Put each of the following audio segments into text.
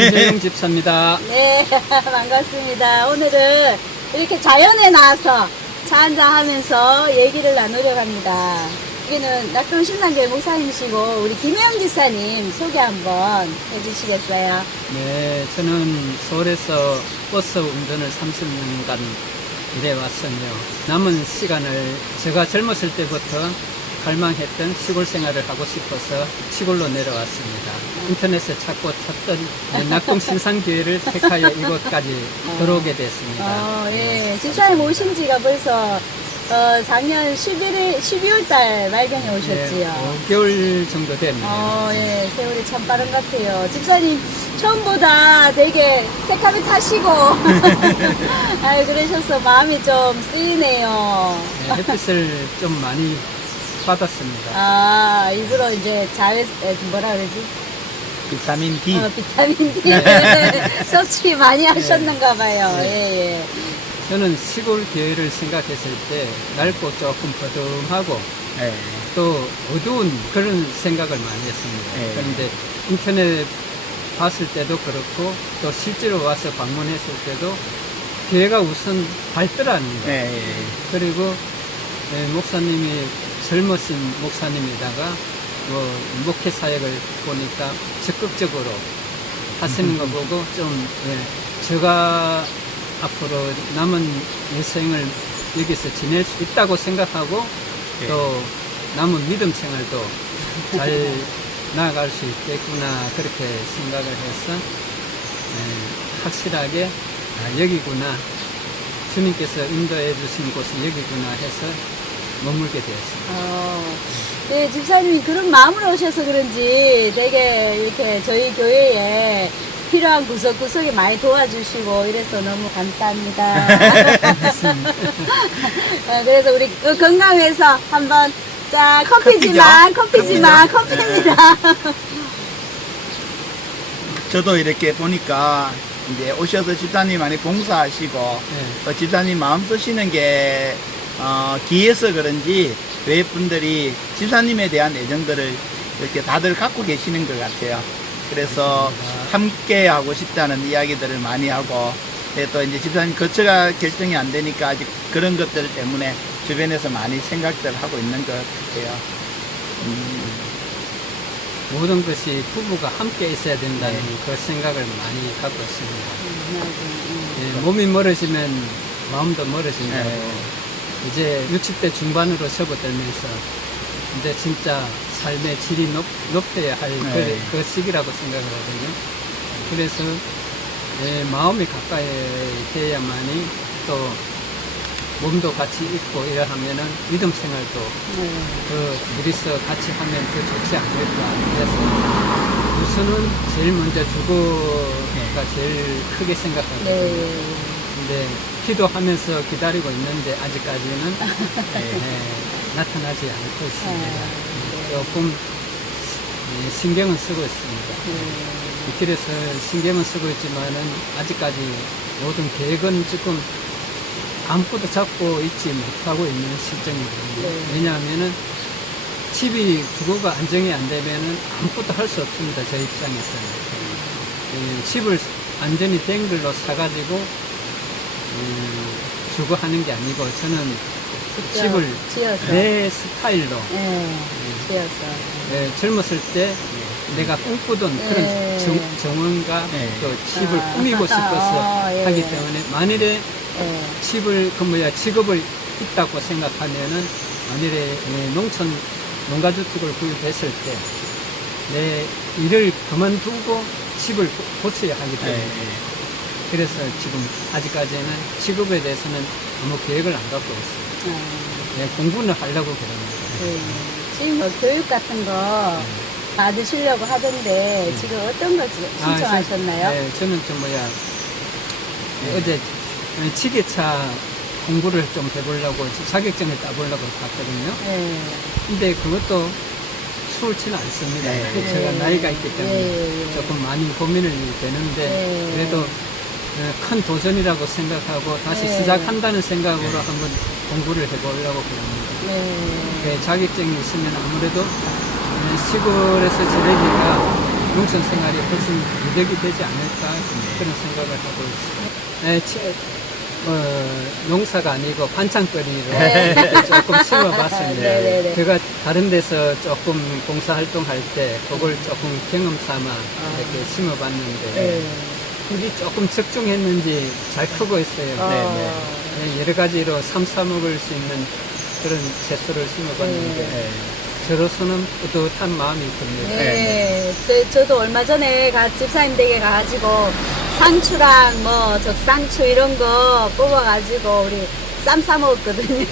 김재용 집사입니다. 네, 반갑습니다. 오늘은 이렇게 자연에 나와서 차 한잔 하면서 얘기를 나누려고 합니다. 여기는 낙동 신상교회 목사님이시고 우리 김혜영 집사님 소개 한번 해주시겠어요? 네, 저는 서울에서 버스 운전을 30년간 일해왔으며 남은 시간을 제가 젊었을 때부터 갈망했던 시골 생활을 하고 싶어서 시골로 내려왔습니다. 인터넷에 찾고 찾던 낙동 신상교회를 택하여 이곳까지 들어오게 됐습니다. 어, 예. 집사님 오신 지가 벌써 어, 작년 11일, 12월 달 말경에 오셨지요. 5개월 정도 됐네요. 어, 예, 세월이 참 빠른 것 같아요. 집사님, 처음보다 되게 새카매 타시고, 아유, 그러셔서 마음이 좀 쓰이네요. 네, 햇빛을 좀 많이 받았습니다. 아, 일부러 이제 자외, 에, 뭐라 그러지? 비타민 D. 어, 비타민 D 섭취 많이 하셨는가 봐요. 네. 예, 예. 저는 시골 교회를 생각했을 때 낡고 조금 버듬하고 네. 또 어두운 그런 생각을 많이 했습니다. 네. 그런데 인터넷 봤을 때도 그렇고 또 실제로 와서 방문했을 때도 교회가 우선 밝더라는 거예요. 네. 그리고 예, 목사님이 젊으신 목사님이다가 뭐 목회 사역을 보니까 적극적으로 하시는 거 보고 좀 예, 제가 앞으로 남은 인생을 여기서 지낼 수 있다고 생각하고 예. 또 남은 믿음 생활도 잘 나아갈 수 있겠구나 그렇게 생각을 해서 예, 확실하게 아, 여기구나 주님께서 인도해 주신 곳이 여기구나 해서 머물게 되었습니다. 어, 네, 집사님이 그런 마음으로 오셔서 그런지 되게 이렇게 저희 교회에 필요한 구석구석에 많이 도와주시고 이래서 너무 감사합니다. 어, 그래서 우리 그 건강해서 한번 자 커피지만 커피지만 커피입니다. 저도 이렇게 보니까 이제 오셔서 집사님 많이 봉사하시고 네. 또 집사님 마음 쓰시는 게 어, 기해서 그런지 교회 분들이 집사님에 대한 애정들을 이렇게 다들 갖고 계시는 것 같아요. 그래서 함께 하고 싶다는 이야기들을 많이 하고 네, 또 이제 집사님 거처가 결정이 안 되니까 아직 그런 것들 때문에 주변에서 많이 생각들 하고 있는 것 같아요. 음, 모든 것이 부부가 함께 있어야 된다는 네. 그 생각을 많이 갖고 있습니다. 음, 예, 몸이 멀어지면 마음도 멀어진다고 네. 이제 60대 중반으로 접어들면서 이제 진짜 삶의 질이 높, 높여야 할 네. 그, 그 시기라고 생각을 하거든요. 그래서 예, 마음이 가까이 돼야만이 또 몸도 같이 있고 이래 하면은 믿음 생활도 네. 그 둘이서 같이 하면 더 좋지 않을까 그래서 우선은 제일 먼저 주거가 제일 크게 생각하거든요. 네. 기도하면서 기다리고 있는데 아직까지는 네. 예, 나타나지 않고 있습니다. 네. 조금 예, 신경은 쓰고 있습니다. 네. 그래서 신경은 쓰고 있지만은 아직까지 모든 계획은 지금 아무것도 잡고 있지 못하고 있는 실정이거든요. 네. 왜냐하면은 집이 주거가 안정이 안 되면은 아무것도 할 수 없습니다. 저 입장에서는. 예, 집을 안전이 된 걸로 사가지고 음, 주거하는 게 아니고 저는 직접 집을 지어서. 내 스타일로 네. 지어서. 예, 젊었을 때 내가 꿈꾸던 네. 그런 정, 정원과 네. 또 집을 아. 꾸미고 싶어서 아, 예. 하기 때문에 만일에 네. 집을 그 뭐야 직업을 있다고 생각하면은 만일에 예, 농촌 농가주택을 구입했을 때 내 일을 그만두고 집을 고- 고쳐야 하기 때문에 네. 그래서 지금 아직까지는 직업에 대해서는 아무 계획을 안 갖고 있어요. 아. 예, 공부는 하려고 그럽니다. 네. 지금 뭐 교육 같은 거 받으시려고 하던데 지금 어떤 거 지- 아, 신청하셨나요? 네, 저는 좀 뭐야 어제 지게차 공부를 좀 해보려고 자격증을 따보려고 갔거든요. 네. 근데 그것도 수월치는 않습니다. 네. 제가 네. 나이가 있기 때문에 네. 조금 많이 고민을 되는데 네. 그래도 어, 큰 도전이라고 생각하고 다시 네. 시작한다는 생각으로 한번 공부를 해보려고 그럽니다. 네. 네, 자격증이 있으면 아무래도 어, 시골에서 지내기가 농촌 생활이 훨씬 이득이 되지 않을까 그런 생각을 하고 있습니다. 네, 치- 어, 농사가 아니고 반찬거리로 네. 조금 심어봤습니다. 네, 네, 네. 제가 다른 데서 조금 봉사활동할 때 그걸 조금 경험 삼아 이렇게 심어봤는데 네. 굴이 조금 적중했는지 잘 크고 있어요. 어. 네, 여러 가지로 삼사 먹을 수 있는 그런 채소를 심어봤는데 네. 저로서는 뿌듯한 마음이 듭니다. 네, 저, 저도 얼마 전에 가, 집사님 댁에 가가지고 상추랑 뭐 적상추 이런 거 뽑아가지고 우리 쌈 싸 먹었거든요.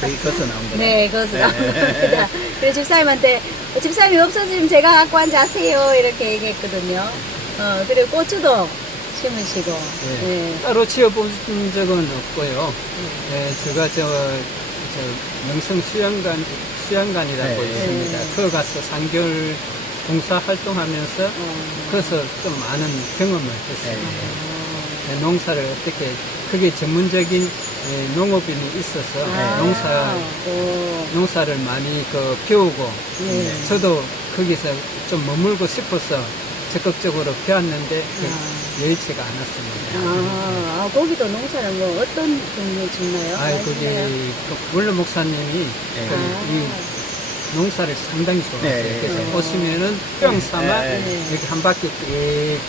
거기 거기서 나온 거네. 네, 그것을 네. 나옵니다. 그래서 집사님한테 집사님이 없어지면 제가 갖고 앉아 하세요 이렇게 얘기했거든요. 어, 그리고 고추도 심으시고. 네. 네. 따로 지어본 적은 없고요. 네, 제가 저, 저 명성 수양관, 수양관이라고 네. 있습니다. 네. 거기 가서 3개월 봉사 활동하면서 어. 거기서 좀 많은 경험을 했습니다. 네, 농사를 어떻게, 그게 전문적인 예, 농업인이 있어서 아, 농사, 오. 농사를 많이 그 배우고 네. 저도 거기서 좀 머물고 싶어서 적극적으로 배웠는데 그 아. 여의치가 않았습니다. 아, 아, 거기도 농사는 뭐 어떤 종류 짓나요? 아, 거기 말씀해요. 그 원로 목사님이 네. 그 아. 이 농사를 상당히 좋아해요. 네. 그래서 네. 오시면은 수영 삼아 네. 이렇게 한 바퀴 쭉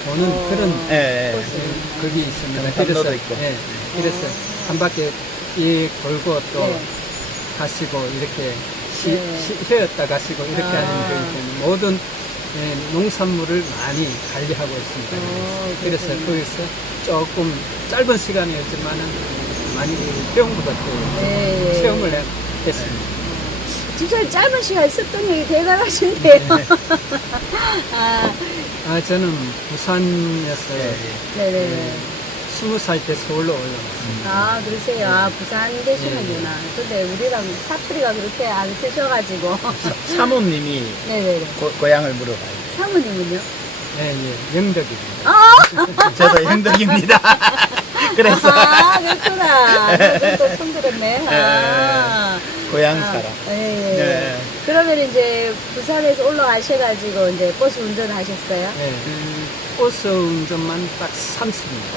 도는 어. 그런 예, 예. 꽃을. 거기 있습니다. 담로도 그래서 있고. 예, 그래서 한 바퀴 이 돌고 또 네. 가시고 이렇게 쉬, 네. 쉬- 쉬었다 가시고 이렇게 아. 하는 그 모든 예, 농산물을 많이 관리하고 있습니다. 어, 그래서 그렇군요. 거기서 조금 짧은 시간이었지만은 많이 배운 것 같아요. 네. 체험을 해- 했습니다. 진짜 짧은 시간 썼던 얘기 대단하신데요. 아, 아, 저는 부산에서 예, 예. 네네. 스무 살 때 서울로 올라왔습니다. 아, 그러세요. 아, 부산 계시는구나. 근데 우리랑 사투리가 그렇게 안 쓰셔가지고. 사모님이 네네네. 고, 고향을 물어봐요. 사모님은요? 예, 예, 영덕입니다. 아, 저도 형덕입니다. 그래서 아, 그렇구나. 저도 또 처음 들었네. 아. 고향 아, 사람. 예. 네. 그러면 이제 부산에서 올라가셔가지고 이제 버스 운전하셨어요? 예, 음. 버스 운전만 딱 30년.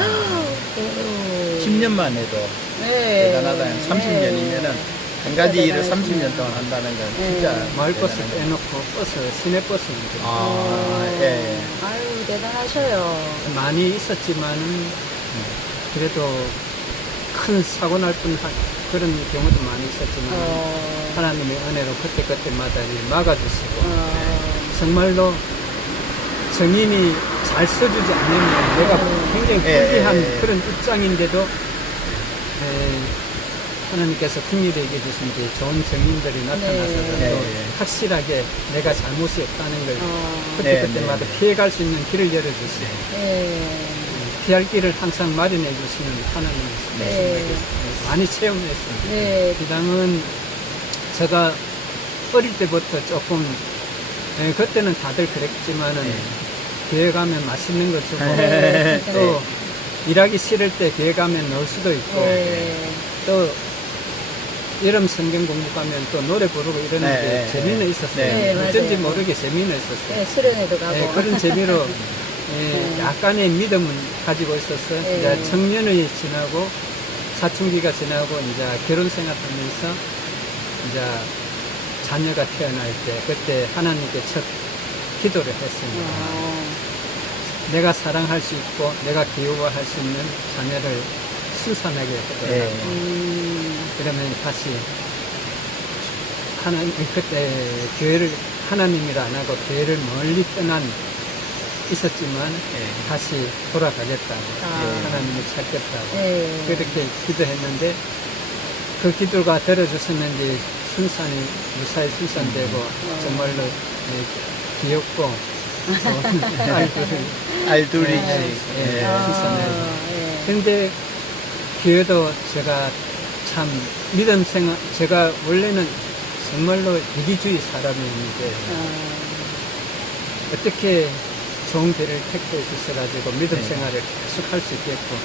오. 10년만 해도 네. 대단하다. 30년이면은 한 가지 일을 대단하시네요. 30년 동안 한다는 건 진짜 네. 마을버스. 빼놓고 버스, 시내버스 운전. 아, 예, 예. 아유, 대단하셔요. 많이 있었지만은 그래도 큰 사고 날 뻔한 그런 경우도 많이 있었지만 어, 하나님의 은혜로 그때그때마다 일 막아주시고 어, 정말로 정인이 잘 써주지 않으면 내가 음. 굉장히 예, 불리한 예, 예. 그런 입장인데도 에, 하나님께서 긍휼히 여겨주신 게 좋은 정인들이 나타나서 네. 예. 확실하게 내가 잘못이 없다는 걸 어, 그때 그때마다 네, 네. 피해갈 수 있는 길을 열어주시고 예. 피할 길을 항상 마련해 주시는 하나님이십니다. 네. 많이 체험했습니다. 네. 기당은 제가 어릴 때부터 조금 예, 그때는 다들 그랬지만은 네. 교회 가면 맛있는 거 주고 네. 또 일하기 싫을 때 교회 가면 넣을 수도 있고 네. 또 여름 성경 공부 가면 또 노래 부르고 이러는 네, 게 네, 재미는 네. 있었어요. 네, 어쩐지 맞아요. 모르게 재미는 있었어요. 네, 수련회도 가고. 예, 그런 재미로 예, 네. 약간의 믿음을 가지고 있어서 네. 이제 청년이 지나고 사춘기가 지나고 이제 결혼 생활하면서 이제 자녀가 태어날 때 그때 하나님께 첫 기도를 했습니다. 어, 내가 사랑할 수 있고 내가 귀여워할 수 있는 자녀를 순산하게 해달라고. 네. 음, 그러면 다시 하나님 그때 교회를 하나님이라 안 하고 교회를 멀리 떠난 있었지만 예. 다시 돌아가겠다고 아. 하나님을 찾겠다고 네. 그렇게 기도했는데 그 기도가 들어줬으면 이제 순산이 무사히 순산되고 음. 정말로 예, 귀엽고 좋은 아이들을 알두리지. 네. 예. 아. 아, 예. 근데 교회도 제가 참 믿음 생활 제가 원래는 정말로 이기주의 사람이었는데 어, 어떻게 좋은 길을 택해 주셔가지고 믿음 네. 생활을 계속 할 수 있겠고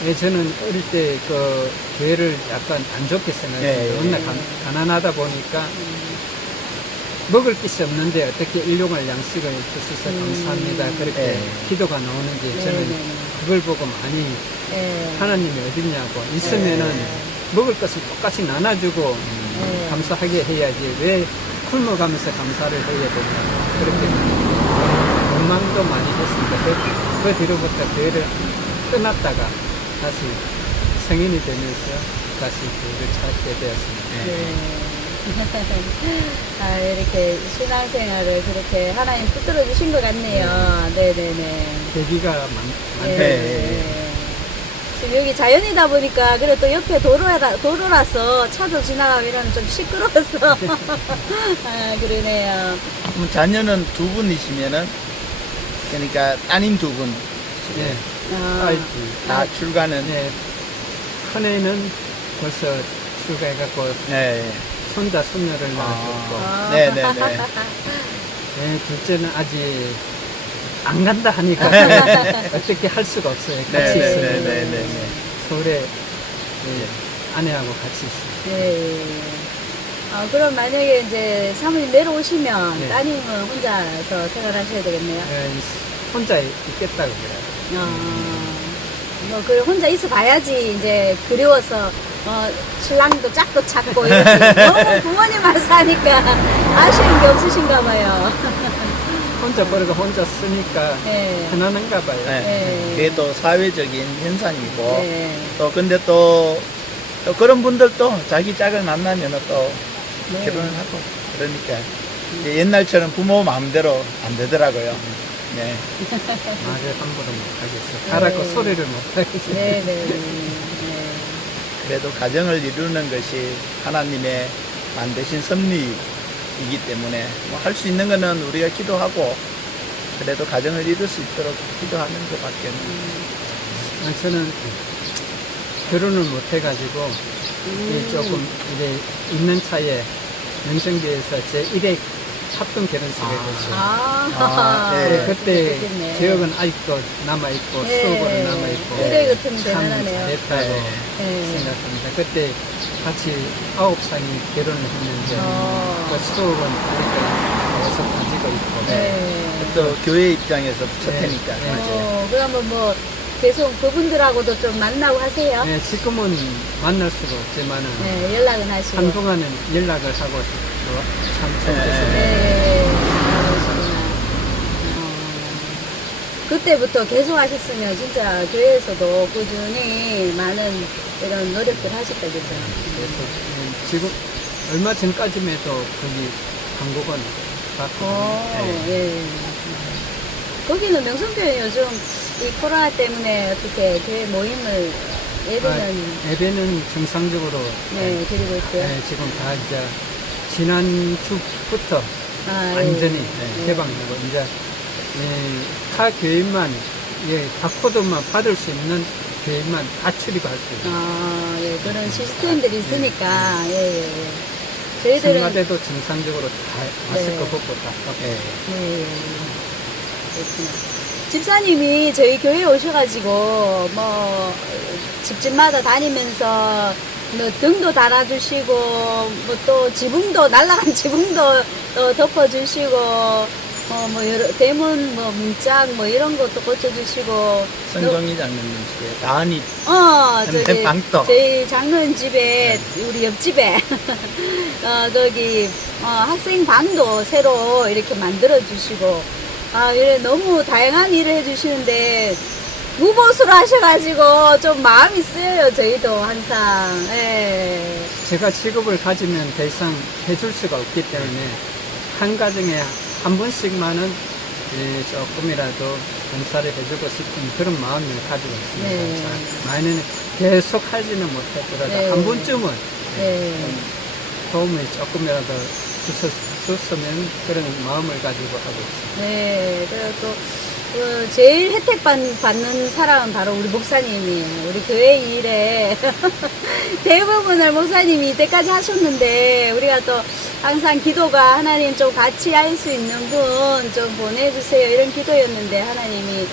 예, 저는 어릴 때 그 교회를 약간 안 좋게 생각했는데 네, 맨날 네. 가, 가난하다 보니까 먹을 것이 없는데 어떻게 일용할 양식을 주셔서 음. 감사합니다 그렇게 네. 기도가 나오는지 네, 저는 네, 네. 그걸 보고 많이 예. 하나님이 어딨냐고 있으면은 네. 먹을 것을 똑같이 나눠주고 네. 감사하게 해야지 왜 굶어가면서 감사를 해야 되냐고 그렇게 원망도 많이 했습니다. 그, 그 뒤로부터 교회를 떠났다가 다시 성인이 되면서 다시 교회를 찾게 되었습니다. 네. 아, 이렇게 신앙생활을 그렇게 하나님 붙들어 주신 것 같네요. 네 네 네. 계기가 많, 예. 많 네. 지금 여기 자연이다 보니까 그래 또 옆에 도로라, 도로라서 차도 지나가면 좀 시끄러워서 아, 그러네요. 그럼 자녀는 두 분이시면은 그러니까 따님 두분다 예, 아, 딸, 출가는 네. 큰애는 벌써 출가해갖고 네. 손자, 손녀를 낳았고, 아. 네네네. 네, 둘째는 아직 안 간다 하니까 어떻게 할 수가 없어요. 같이 있어요. 네네네네. 서울에 예, 아내하고 같이 있어요. 네. 아, 그럼 만약에 이제 사모님 내려오시면 네. 따님은 혼자서 생활하셔야 되겠네요. 예, 혼자 있겠다고 그래요. 어, 뭐, 그 혼자 있어 봐야지, 이제, 그리워서, 어, 신랑도 짝도 찾고, 이렇게. 너무 부모님만 사니까 아쉬운 게 없으신가 봐요. 혼자 버리고 혼자 쓰니까 네. 편안한가 봐요. 네. 네. 그게 또 사회적인 현상이고 네. 또 근데 또, 또 그런 분들도 자기 짝을 만나면 또 네. 결혼을 하고 그러니까 이제 옛날처럼 부모 마음대로 안 되더라고요. 네. 말을 함부로 못 하겠어요. 가라고 네. 소리를 못 하겠어요. 네, 네, 네. 그래도 가정을 이루는 것이 하나님의 만드신 섭리이기 때문에 뭐 할 수 있는 거는 우리가 기도하고 그래도 가정을 이룰 수 있도록 기도하는 것밖에 는 아, 저는 결혼을 못해가지고 음. 이 조금 이제 있는 차에 명성교에서 제 1회 합동 결혼식을 아. 했어요. 아, 아, 네. 네, 그때. 기억은 아직도 남아있고 네. 수업은 남아있고 그래 같으면 참 대단하네요. 네. 생각합니다. 그때 같이 아홉 상이 결혼을 했는데 어. 그 수업은 아직도 계속 가지고 있고 네. 또 교회 입장에서 첫 네. 해니까 네. 맞아요. 어, 그러면 뭐, 계속 그분들하고도 좀 만나고 하세요? 네, 지금은 만날 수가 없지만은 네, 연락은 하시고. 한동안은 연락을 하고 또 참 네. 네. 어, 그때부터 계속 하셨으면 진짜 교회에서도 꾸준히 많은 이런 노력들 하셨다, 그죠? 그래서 음, 지금 얼마 전까지만 해도 거기 한국은 갔고 어, 예. 거기는 명성교회 요즘 이 코로나 때문에 어떻게 교회 모임을 예배는 예배는 정상적으로 네, 드리고 있고요. 네, 지금 다 이제 지난 주부터 아, 완전히 예. 개방되고 이제 예, 타 교인만 예, 바코드만 받을 수 있는 교인만 다 출입할 수 있어요. 아, 예, 그런 시스템들이 있으니까, 예, 예, 예. 저희들은, 성가대도 정상적으로 다 마스크 네. 벗고 다 하고 네. 예, 예. 그렇구나. 집사님이 저희 교회에 오셔가지고, 뭐, 집집마다 다니면서, 뭐, 등도 달아주시고, 뭐, 또 지붕도, 날라간 지붕도 또 덮어주시고, 어, 뭐, 여러, 대문, 뭐, 문짝, 뭐, 이런 것도 고쳐주시고, 성경이 장로님 집에 다은이 어, 저기, 방떡. 저희 장로님 집에, 우리 옆집에, 어, 거기, 어, 학생 방도 새로 이렇게 만들어 주시고, 아, 이래 너무 다양한 일을 해주시는데, 무보수로 하셔가지고, 좀 마음이 쓰여요, 저희도 항상. 예. 제가 직업을 가지면 더 이상 해줄 수가 없기 때문에 한 가정에 한 번씩만은 예, 조금이라도 봉사를 해주고 싶은 그런 마음을 가지고 있습니다. 네. 자, 많이는 계속 하지는 못하더라도 네. 한 번쯤은 예. 도움을 조금이라도 주셨, 줬으면 그런 마음을 가지고 하고 있습니다. 네, 그리고 또, 그 제일 혜택 받, 받는 사람은 바로 우리 목사님이에요. 우리 교회 일에 대부분을 목사님이 이때까지 하셨는데, 우리가 또 항상 기도가 하나님 좀 같이 할 수 있는 분 좀 보내주세요. 이런 기도였는데 하나님이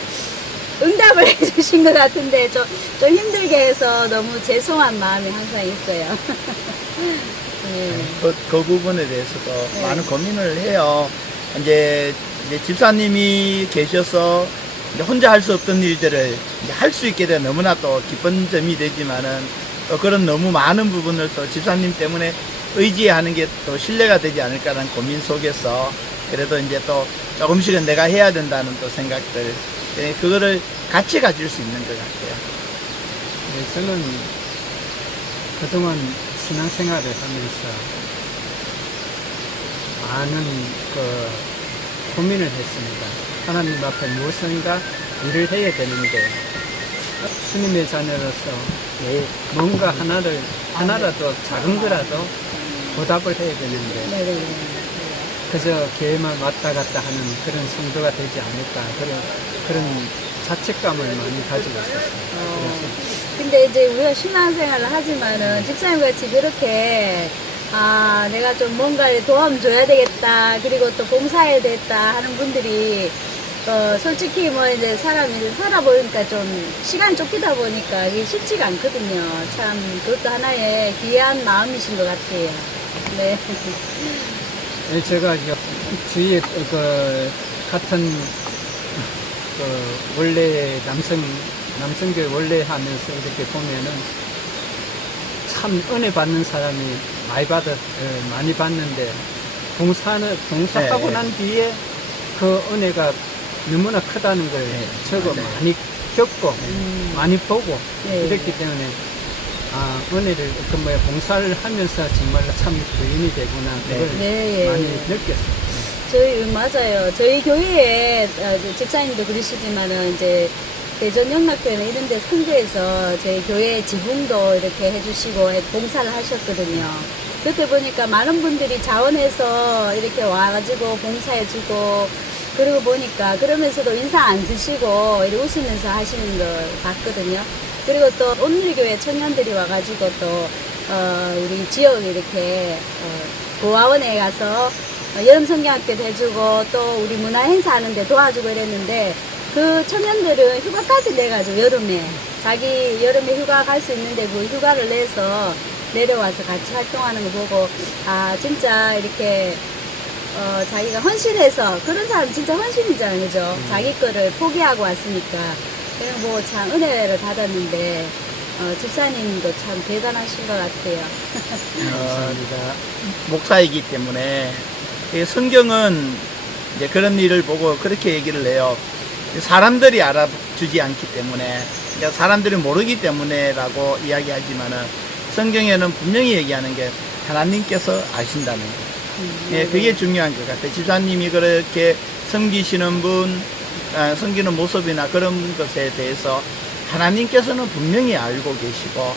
응답을 해주신 것 같은데 좀, 좀 힘들게 해서 너무 죄송한 마음이 항상 있어요. 네. 그, 그 부분에 대해서도 네. 많은 고민을 해요. 이제, 이제 집사님이 계셔서 이제 혼자 할 수 없던 일들을 할 수 있게 돼 너무나 또 기쁜 점이 되지만은 또 그런 너무 많은 부분을 또 집사님 때문에 의지하는 게 또 신뢰가 되지 않을까라는 고민 속에서 그래도 이제 또 조금씩은 내가 해야 된다는 또 생각들 예, 그거를 같이 가질 수 있는 것 같아요. 네, 저는 그동안 신앙생활을 하면서 많은 그 고민을 했습니다. 하나님 앞에 무엇인가 일을 해야 되는데 스님의 자녀로서 예, 뭔가 하나를 하나라도 작은 거라도 보답을 해야 되는데 네네네. 그저 교회만 왔다 갔다 하는 그런 성도가 되지 않을까 그런 그런 자책감을 많이 가지고 있었어요. 근데 이제 우리가 신앙생활을 하지만은 집사님 같이 그렇게 아 내가 좀 뭔가를 도움 줘야 되겠다. 그리고 또 봉사해야 되겠다 하는 분들이 어 솔직히 뭐 이제 사람이 살아보니까 좀 시간 쫓기다 보니까 이게 쉽지가 않거든요. 참 그것도 하나의 귀한 마음이신 것 같아요. 네. 예, 제가 주위에 그 같은 그 원래 남성 남성교회 원래 하면서 이렇게 보면은 참 은혜 받는 사람이 많이 받았 어, 많이 받는데 봉사는 봉사하고 네. 난 뒤에 그 은혜가 너무나 크다는 걸 네, 저거 맞아요. 많이 겪고 음, 많이 보고 네. 이랬기 때문에 아 은혜를 그 뭐야 봉사를 하면서 정말로 참 부인이 되구나 그걸 네, 예, 많이 예. 느꼈어요. 저희 음, 맞아요. 저희 교회에 어, 이제 집사님도 그러시지만은 이제 대전 영락교회나 이런 데 선교에서 저희 교회 지붕도 이렇게 해주시고 해- 봉사를 하셨거든요. 그렇게 보니까 많은 분들이 자원해서 이렇게 와가지고 봉사해주고 그러고 보니까 그러면서도 인사 안 쓰시고 이렇게 웃으면서 하시는 걸 봤거든요. 그리고 또 온누리교회 청년들이 와가지고 또 어, 우리 지역 이렇게 어, 고아원에 가서 어, 여름 성경학교도 해주고 또 우리 문화 행사 하는데 도와주고 이랬는데 그 청년들은 휴가까지 내가지고 여름에 자기 여름에 휴가 갈 수 있는데 그 휴가를 내서 내려와서 같이 활동하는 거 보고 아 진짜 이렇게 어, 자기가 헌신해서 그런 사람 진짜 헌신이잖아요 그죠 자기 거를 포기하고 왔으니까 그냥 뭐참 은혜를 받았는데 어, 집사님도 참 대단하신 것 같아요 감사합니다. 목사이기 때문에 이 성경은 이제 그런 일을 보고 그렇게 얘기를 해요. 사람들이 알아주지 않기 때문에 그러니까 사람들이 모르기 때문에라고 이야기하지만은 성경에는 분명히 얘기하는 게 하나님께서 아신다는 거. 음, 예, 그게 중요한 것 같아요. 집사님이 그렇게 섬기시는 분, 아, 섬기는 모습이나 그런 것에 대해서 하나님께서는 분명히 알고 계시고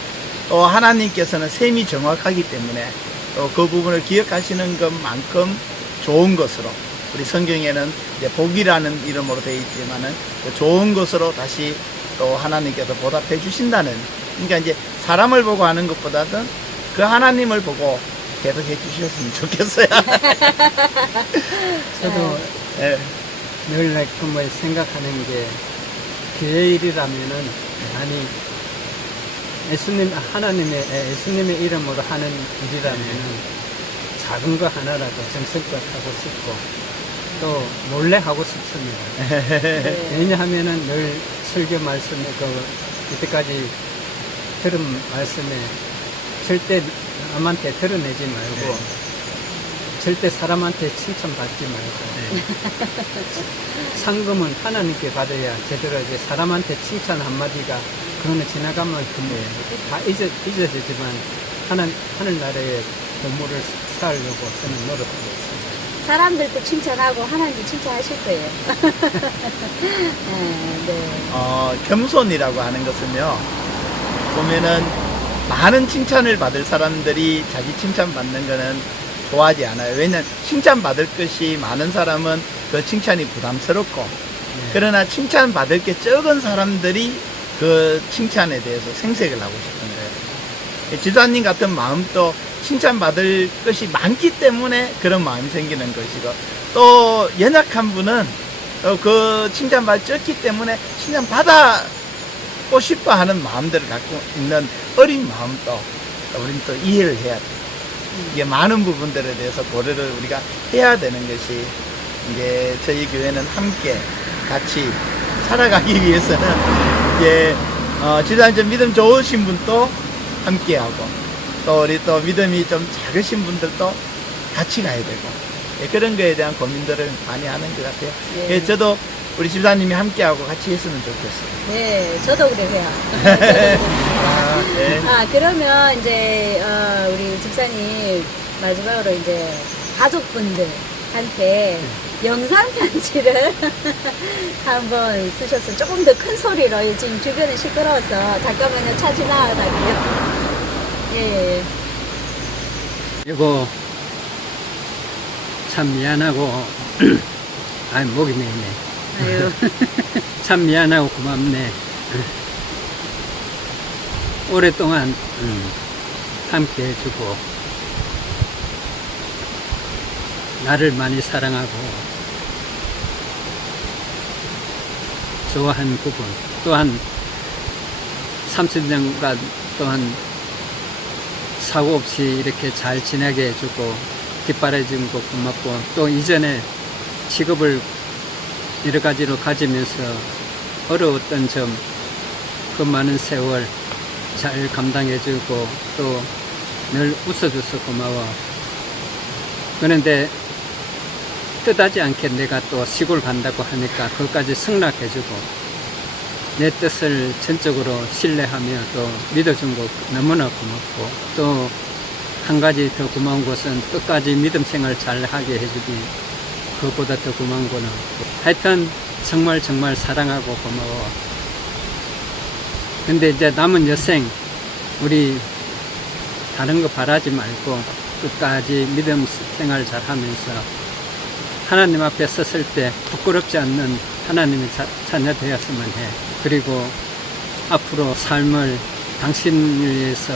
또 하나님께서는 셈이 정확하기 때문에 또 그 부분을 기억하시는 것만큼 좋은 것으로 우리 성경에는 이제 복이라는 이름으로 되어 있지만은 그 좋은 것으로 다시 또 하나님께서 보답해 주신다는 그러니까 이제 사람을 보고 하는 것보다는 그 하나님을 보고 계속 해 주셨으면 좋겠어요. 저도 예. 늘그뭐 생각하는 게 교회 일이라면은 아니 예수님 하나님의 에, 예수님의 이름으로 하는 일이라면은 작은 거 하나라도 정성껏 하고 싶고 또 몰래 하고 싶습니다. 네. 왜냐하면은 늘 설교 말씀에 그 이때까지 들은 말씀에 절대 남한테 드러내지 말고 절대 사람한테 칭찬받지 말고 상금은 하나님께 받아야 제대로 이제 사람한테 칭찬 한마디가 그거는 지나가면 금방 다 잊어, 잊어지지만 하늘, 하늘나라의 건물을 쌓으려고 저는 노력하고 있습니다. 사람들도 칭찬하고 하나님도 칭찬하실 거예요. 네, 네. 어, 겸손이라고 하는 것은요, 보면은 많은 칭찬을 받을 사람들이 자기 칭찬 받는 거는 좋아하지 않아요. 왜냐면 칭찬 받을 것이 많은 사람은 그 칭찬이 부담스럽고, 네. 그러나 칭찬 받을 게 적은 사람들이 그 칭찬에 대해서 생색을 하고 싶은 거예요. 지사님 같은 마음도 칭찬받을 것이 많기 때문에 그런 마음이 생기는 것이고 또 연약한 분은 또그 칭찬받기 때문에 칭찬받고 싶어 하는 마음들을 갖고 있는 어린 마음도 우리는 또 이해를 해야 돼. 이게 많은 부분들에 대해서 고려를 우리가 해야 되는 것이 이제 저희 교회는 함께 같이 살아가기 위해서는 이제 어, 좀 믿음 좋으신 분도 함께하고 또 우리 또 믿음이 좀 작으신 분들도 같이 가야 되고 예, 그런 거에 대한 고민들을 많이 하는 것 같아요. 네. 예, 저도 우리 집사님이 함께하고 같이 했으면 좋겠어요. 네, 저도 그래요. 아, 네. 아, 그러면 이제, 어, 우리 집사님, 마지막으로 이제, 가족분들한테 영상 편지를 한번 쓰셔서 조금 더 큰 소리로, 지금 주변에 시끄러워서, 잠깐만요, 차 지나가다고요. 예, 예, 예. 여보, 참 미안하고, 아이, 목이 메이네. 아유, 참 미안하고 고맙네. 오랫동안 음, 함께 해주고 나를 많이 사랑하고 좋아한 부분 또한 30년간 또한 사고 없이 이렇게 잘 지내게 해주고 뒷바라진 거 고맙고 또 이전에 직업을 여러 가지로 가지면서 어려웠던 점, 그 많은 세월 잘 감당해주고 또 늘 웃어줘서 고마워. 그런데 뜻하지 않게 내가 또 시골 간다고 하니까 그것까지 승낙해주고 내 뜻을 전적으로 신뢰하며 또 믿어준 거 너무나 고맙고 또 한 가지 더 고마운 것은 끝까지 믿음 생활 잘 하게 해주기 그것보다 더 고마운 거는. 하여튼 정말 정말 사랑하고 고마워. 근데 이제 남은 여생 우리 다른 거 바라지 말고 끝까지 믿음 생활 잘 하면서 하나님 앞에 섰을 때 부끄럽지 않는 하나님의 자, 자녀 되었으면 해. 그리고 앞으로 삶을 당신을 위해서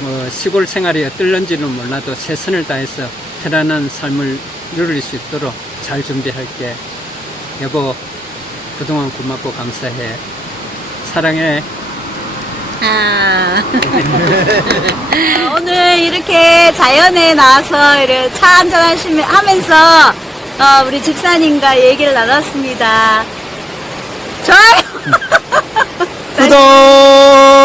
뭐 시골 생활이 어떨런지는 몰라도 최선을 다해서 편안한 삶을 누릴 수 있도록 잘 준비할게. 여보, 그동안 고맙고 감사해. 사랑해. 아. 오늘 이렇게 자연에 나와서 이렇게 차 한잔 하시면, 하면서, 어, 우리 집사님과 얘기를 나눴습니다. 좋아요! 구독!